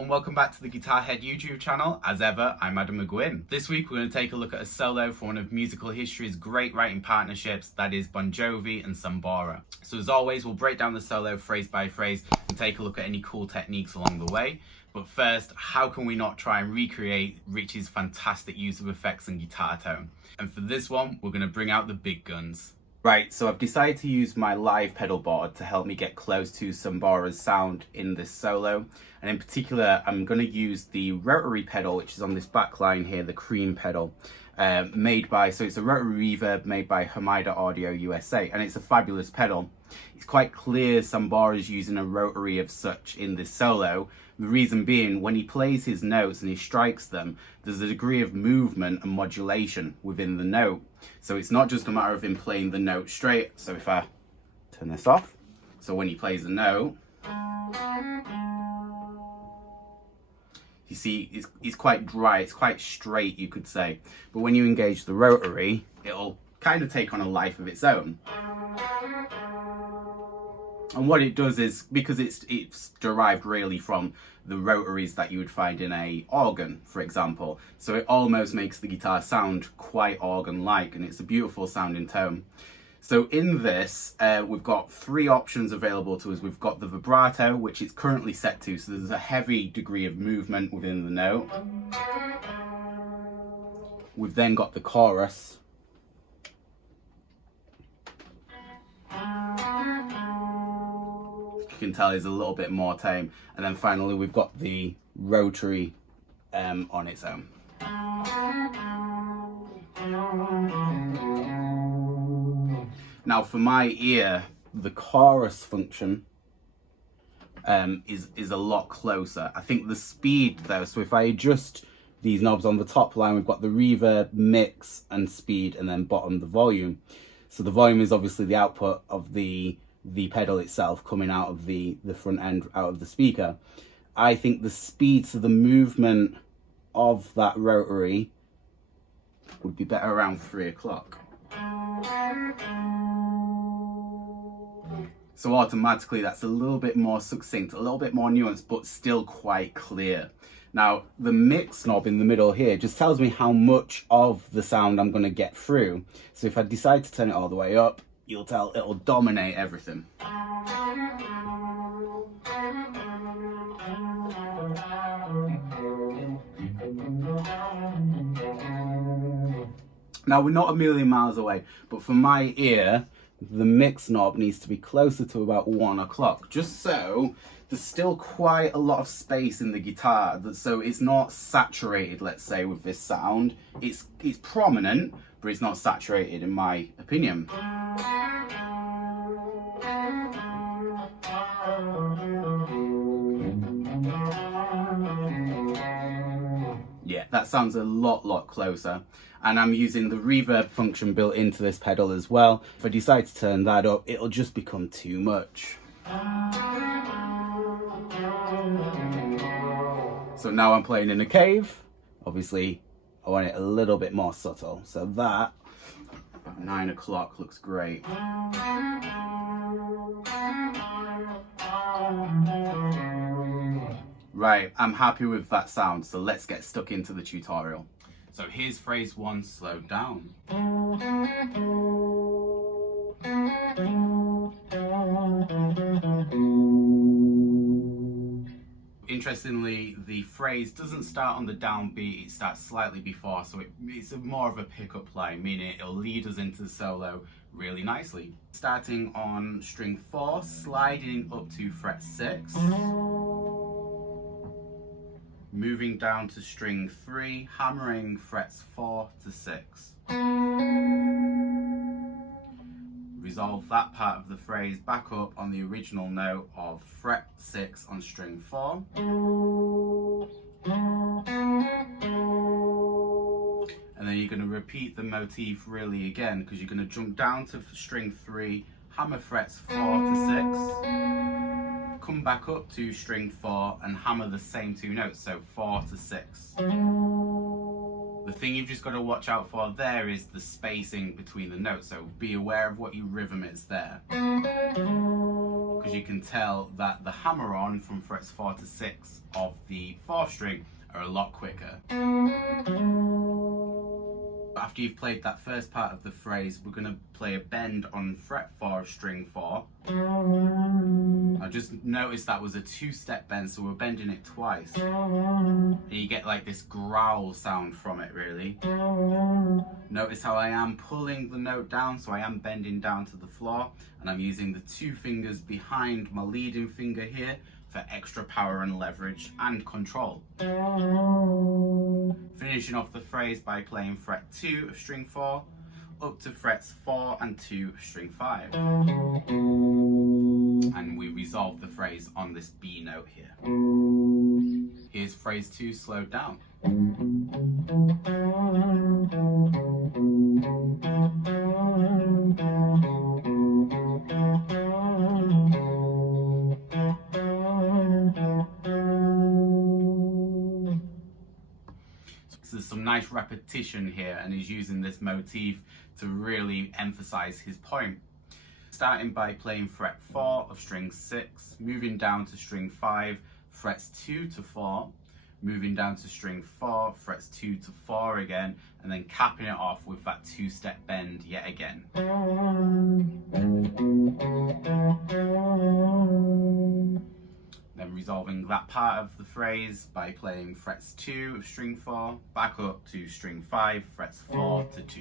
and welcome back to the Guitar Head YouTube channel. As ever, I'm Adam McGuinn. This week we're going to take a look at a solo for one of musical history's great writing partnerships, that is Bon Jovi and Sambora. So as always, we'll break down the solo phrase by phrase and take a look at any cool techniques along the way. But first, how can we not try and recreate Richie's fantastic use of effects and guitar tone? And for this one, we're going to bring out the big guns. Right, so I've decided to use my live pedal board to help me get close to Sambora's sound in this solo. And in particular, I'm going to use the rotary pedal, which is on this back line here, the cream pedal, so it's a rotary reverb made by Hamida Audio USA, and it's a fabulous pedal. It's quite clear Sambora's using a rotary of such in this solo. The reason being, when he plays his notes and he strikes them, there's a degree of movement and modulation within the note. So it's not just a matter of him playing the note straight. So if I turn this off, so when he plays the note, you see it's quite dry, it's quite straight, you could say. But when you engage the rotary, it'll kind of take on a life of its own. And what it does is, because it's derived really from the rotaries that you would find in a organ, for example, so it almost makes the guitar sound quite organ-like, and it's a beautiful sounding tone. So in this, we've got three options available to us. We've got the vibrato, which it's currently set to, so there's a heavy degree of movement within the note. We've then got the chorus. You can tell is a little bit more tame, and then finally we've got the rotary on its own. Now for my ear, the chorus function is a lot closer. I think the speed though, so if I adjust these knobs on the top line, we've got the reverb, mix and speed, and then bottom the volume. So the volume is obviously the output of the pedal itself coming out of the front end, out of the speaker. I think the speed, so the movement of that rotary would be better around 3 o'clock. So automatically that's a little bit more succinct, a little bit more nuanced, but still quite clear. Now the mix knob in the middle here just tells me how much of the sound I'm going to get through. So if I decide to turn it all the way up, you'll tell it'll dominate everything. Now we're not a million miles away, but for my ear, the mix knob needs to be closer to about 1 o'clock, just so there's still quite a lot of space in the guitar, so it's not saturated, let's say, with this sound. It's prominent, but it's not saturated in my opinion. Yeah, that sounds a lot closer. And I'm using the reverb function built into this pedal as well. If I decide to turn that up, it'll just become too much. So now I'm playing in a cave. Obviously, I want it a little bit more subtle. So that, about 9 o'clock, looks great. Right, I'm happy with that sound, so let's get stuck into the tutorial. So here's phrase 1 slowed down. Interestingly, the phrase doesn't start on the downbeat, it starts slightly before, so it's more of a pickup line, meaning it'll lead us into the solo really nicely. Starting on string 4, sliding up to fret 6. Moving down to string 3, hammering frets 4 to 6. Resolve that part of the phrase back up on the original note of fret 6 on string 4. And then you're going to repeat the motif really again, because you're going to jump down to string 3, hammer frets 4 to 6. Come back up to string 4 and hammer the same 2 notes, so 4 to 6. The thing you've just got to watch out for there is the spacing between the notes, so be aware of what your rhythm is there. Because as you can tell that the hammer-on from frets 4 to 6 of the 4th string are a lot quicker. After you've played that first part of the phrase, we're going to play a bend on fret 4 of string 4. I just noticed that was a 2-step bend, so we're bending it twice. And you get like this growl sound from it, really. Notice how I am pulling the note down, so I am bending down to the floor, and I'm using the 2 fingers behind my leading finger here for extra power and leverage and control. Finishing off the phrase by playing fret 2 of string 4 up to frets 4 and 2 of string 5. And we resolve the phrase on this B note here. Here's phrase 2 slowed down. So there's some nice repetition here, and he's using this motif to really emphasize his point. Starting by playing fret 4 of string 6, moving down to string 5, frets 2 to 4, moving down to string 4, frets 2 to 4 again, and then capping it off with that 2-step bend yet again. Then resolving that part of the phrase by playing frets 2 of string 4, back up to string 5, frets 4 to 2.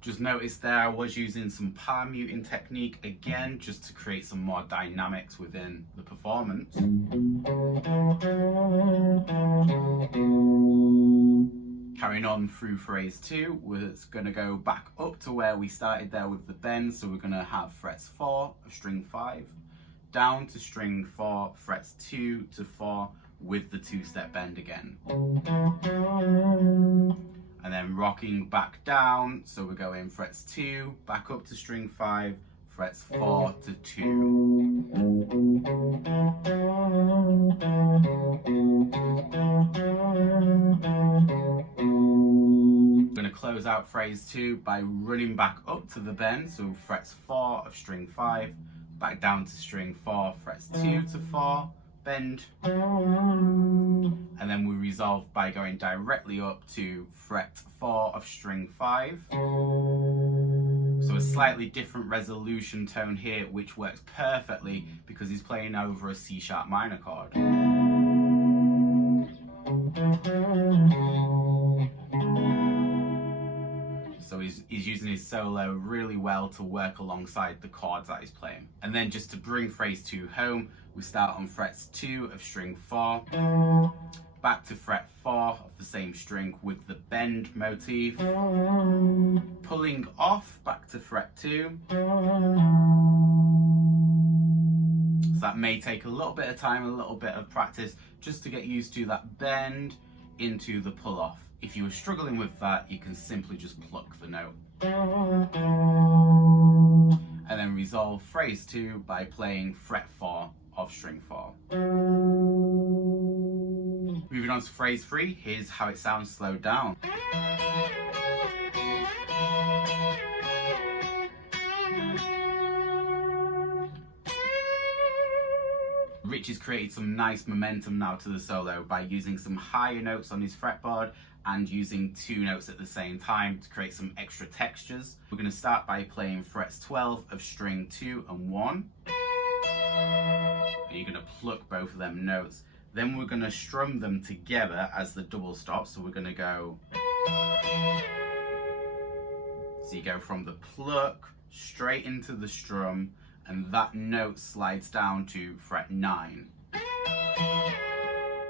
Just notice there I was using some palm muting technique again, just to create some more dynamics within the performance. Carrying on through phrase 2, we're going to go back up to where we started there with the bend, so we're going to have frets 4 of string 5, down to string 4, frets 2 to 4 with the 2-step bend again. And then rocking back down, so we're going frets 2, back up to string 5, frets 4 to 2. I'm going to close out phrase 2 by running back up to the bend, so frets 4 of string 5, back down to string 4, frets 2 to 4, bend, and then we resolve by going directly up to fret 4 of string 5. So a slightly different resolution tone here, which works perfectly because he's playing over a C# minor chord. So he's using his solo really well to work alongside the chords that he's playing. And then just to bring phrase 2 home, we start on frets 2 of string 4, back to fret 4 of the same string with the bend motif, pulling off back to fret 2. So that may take a little bit of time, a little bit of practice, just to get used to that bend into the pull off. If you were struggling with that, you can simply just pluck the note. And then resolve phrase 2 by playing fret 4 of string 4. Moving on to phrase 3, here's how it sounds slowed down. Rich has created some nice momentum now to the solo by using some higher notes on his fretboard and using 2 notes at the same time to create some extra textures. We're going to start by playing frets 12 of string 2 and 1. And you're going to pluck both of them notes. Then we're going to strum them together as the double stop. So we're going to go. So you go from the pluck straight into the strum, and that note slides down to fret 9.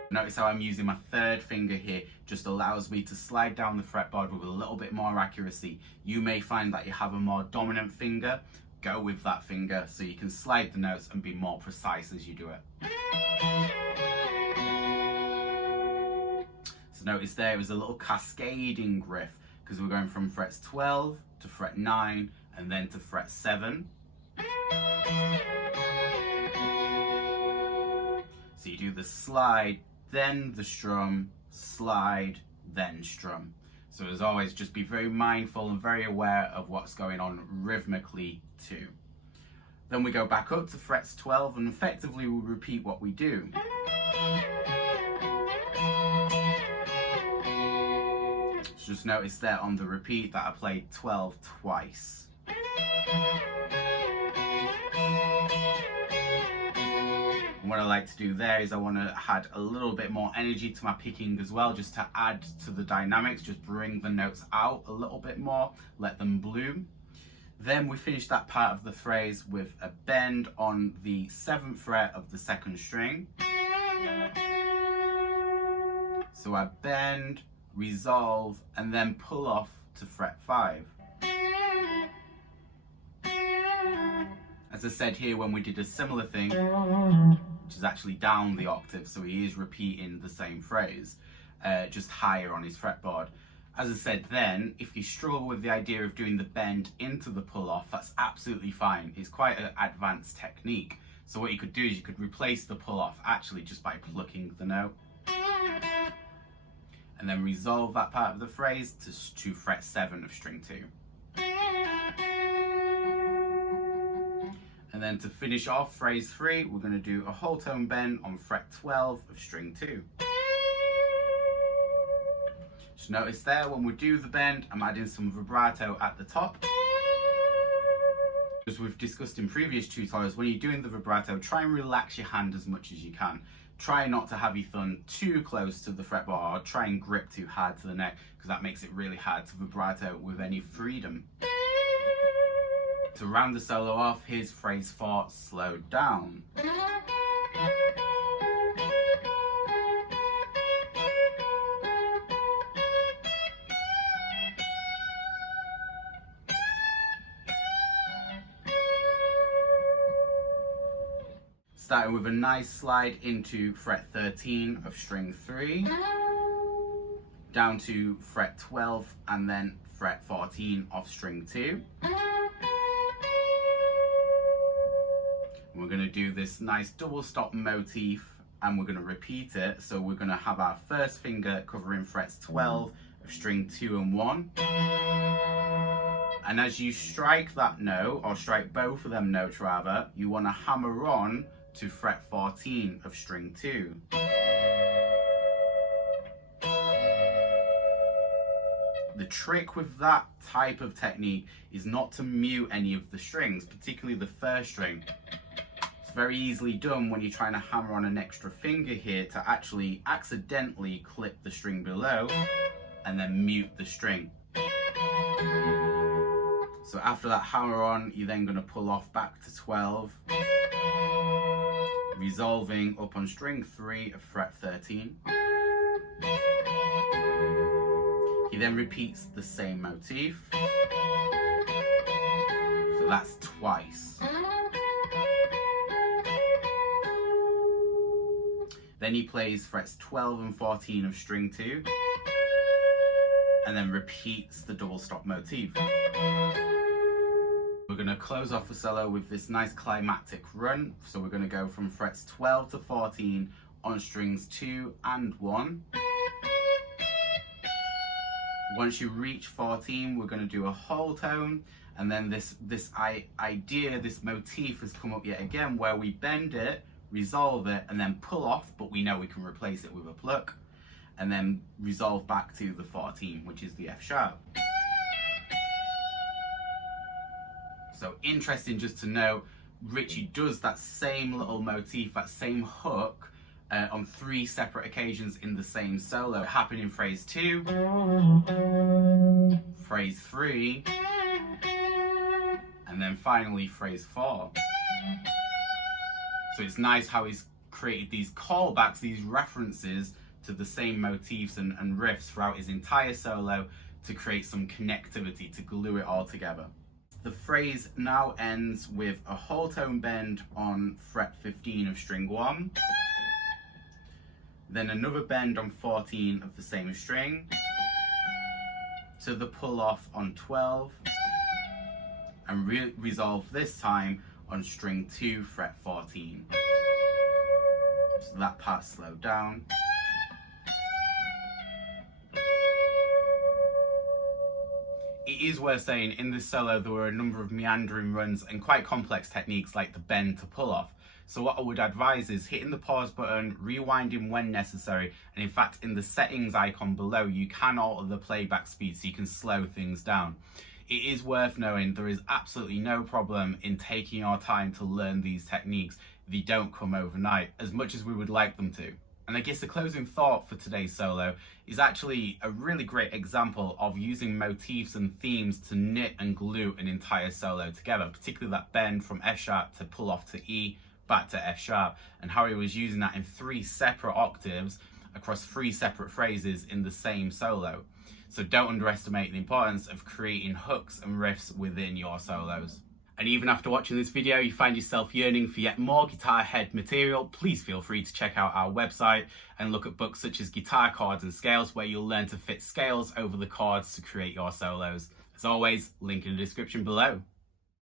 Notice how I'm using my 3rd finger here, just allows me to slide down the fretboard with a little bit more accuracy. You may find that you have a more dominant finger. Go with that finger so you can slide the notes and be more precise as you do it. So notice there it was a little cascading riff because we're going from frets 12 to fret 9 and then to fret 7. So you do the slide, then the strum, slide, then strum. So as always, just be very mindful and very aware of what's going on rhythmically too. Then we go back up to frets 12 and effectively we repeat what we do. So just notice there on the repeat that I played 12 twice. And what I like to do there is I want to add a little bit more energy to my picking as well, just to add to the dynamics, just bring the notes out a little bit more, let them bloom. Then we finish that part of the phrase with a bend on the 7th fret of the 2nd string. So I bend, resolve, and then pull off to fret 5. As I said here, when we did a similar thing, which is actually down the octave, so he is repeating the same phrase, just higher on his fretboard. As I said then, if you struggle with the idea of doing the bend into the pull-off, that's absolutely fine. It's quite an advanced technique. So what you could do is you could replace the pull-off actually just by plucking the note. And then resolve that part of the phrase to fret 7 of string 2. And then to finish off phrase 3, we're going to do a whole tone bend on fret 12 of string 2. Just notice there, when we do the bend, I'm adding some vibrato at the top. As we've discussed in previous tutorials, when you're doing the vibrato, try and relax your hand as much as you can. Try not to have your thumb too close to the fretboard, or try and grip too hard to the neck, because that makes it really hard to vibrato with any freedom. To round the solo off, here's phrase 4, slowed down. Starting with a nice slide into fret 13 of string 3, down to fret 12 and then fret 14 of string 2. We're going to do this nice double stop motif and we're going to repeat it. So we're going to have our first finger covering frets 12 of string 2 and 1. And as you strike that note, or strike both of them notes rather, you want to hammer on to fret 14 of string 2. The trick with that type of technique is not to mute any of the strings, particularly the first string. It's very easily done when you're trying to hammer on an extra finger here to actually accidentally clip the string below and then mute the string. So after that hammer on, you're then going to pull off back to 12, resolving up on string 3 of fret 13. He then repeats the same motif. So that's twice. Then he plays frets 12 and 14 of string 2, and then repeats the double stop motif. We're going to close off the solo with this nice climactic run. So we're going to go from frets 12 to 14 on strings 2 and 1. Once you reach 14, we're going to do a whole tone, and then this motif has come up yet again where we bend it, resolve it, and then pull off, but we know we can replace it with a pluck, and then resolve back to the 14, which is the F sharp. So interesting just to know, Richie does that same little motif, that same hook, on 3 separate occasions in the same solo. It happened in phrase 2, phrase 3, and then finally phrase 4. So it's nice how he's created these callbacks, these references to the same motifs and riffs throughout his entire solo to create some connectivity, to glue it all together. The phrase now ends with a whole tone bend on fret 15 of string 1, then another bend on 14 of the same string, to the pull off on 12, and resolve this time on string 2 fret 14. So that part's slowed down. is worth saying in this solo there were a number of meandering runs and quite complex techniques like the bend to pull off. So what I would advise is hitting the pause button, rewinding when necessary, and in fact in the settings icon below you can alter the playback speed so you can slow things down. It is worth knowing there is absolutely no problem in taking your time to learn these techniques. They don't come overnight, as much as we would like them to. And I guess the closing thought for today's solo is actually a really great example of using motifs and themes to knit and glue an entire solo together, particularly that bend from F sharp to pull off to E, back to F sharp, and how he was using that in 3 separate octaves across 3 separate phrases in the same solo. So don't underestimate the importance of creating hooks and riffs within your solos. And even after watching this video you find yourself yearning for yet more guitar head material, please feel free to check out our website and look at books such as Guitar Chords and Scales, where you'll learn to fit scales over the chords to create your solos. As always, link in the description below.